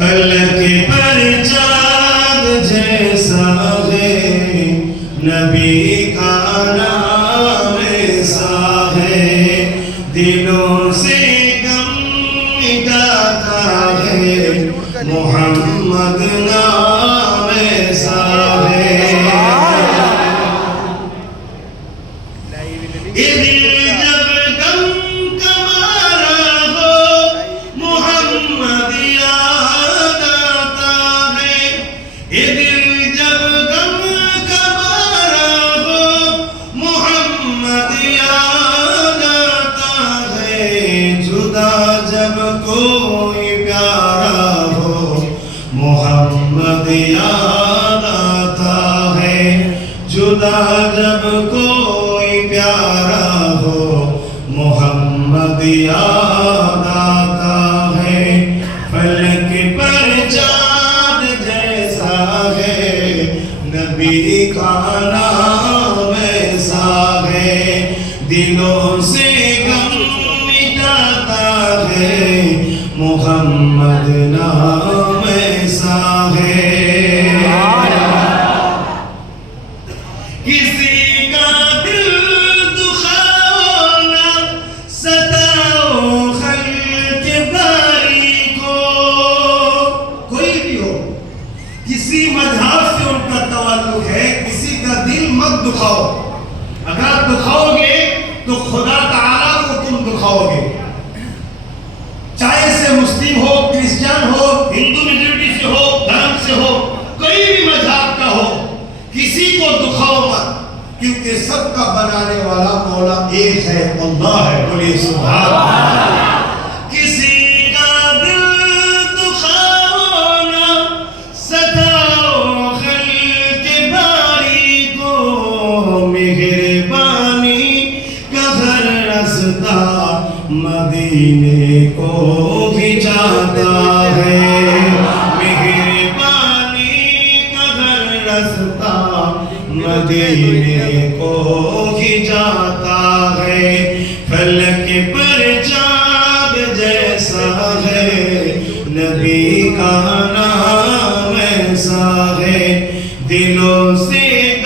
فلک پر چاند جیسا ہے، نبی کا نام ایسا ہے۔ دلوں سے گم مٹاتا ہے، محمد نام جب کوئی پیارا ہو، محمد یاد آتا ہے۔ جدا جب کوئی پیارا ہو، محمد یاد آتا ہے۔ فلک پر چاند جیسا ہے، نبی کا نام ایسا ہے۔ دلوں سے محمد نام ایسا ہے۔ کسی کا دل دکھاؤ ستاؤ خلق باری کو۔ کوئی بھی ہو، کسی مذہب سے ان کا تعلق ہے، کسی کا دل مت دکھاؤ۔ اگر دکھاؤ گے تو خدا تعالیٰ کو تم دکھاؤ گے۔ کیونکہ سب کا بنانے والا مولا ایک ہے اللہ ہے بولیے سبحان اللہ کسی کا دل دکھاؤ نہ ستاؤ خلق باری کو مہربانی کا ہر رستہ مدینے کو بھی جاتا ہے مہربانی کا ہر رستہ مدینے کو ہی جاتا ہے۔ فلک پر چاند جیسا ہے۔ نبی کا نام ایسا ہے۔ دلوں سے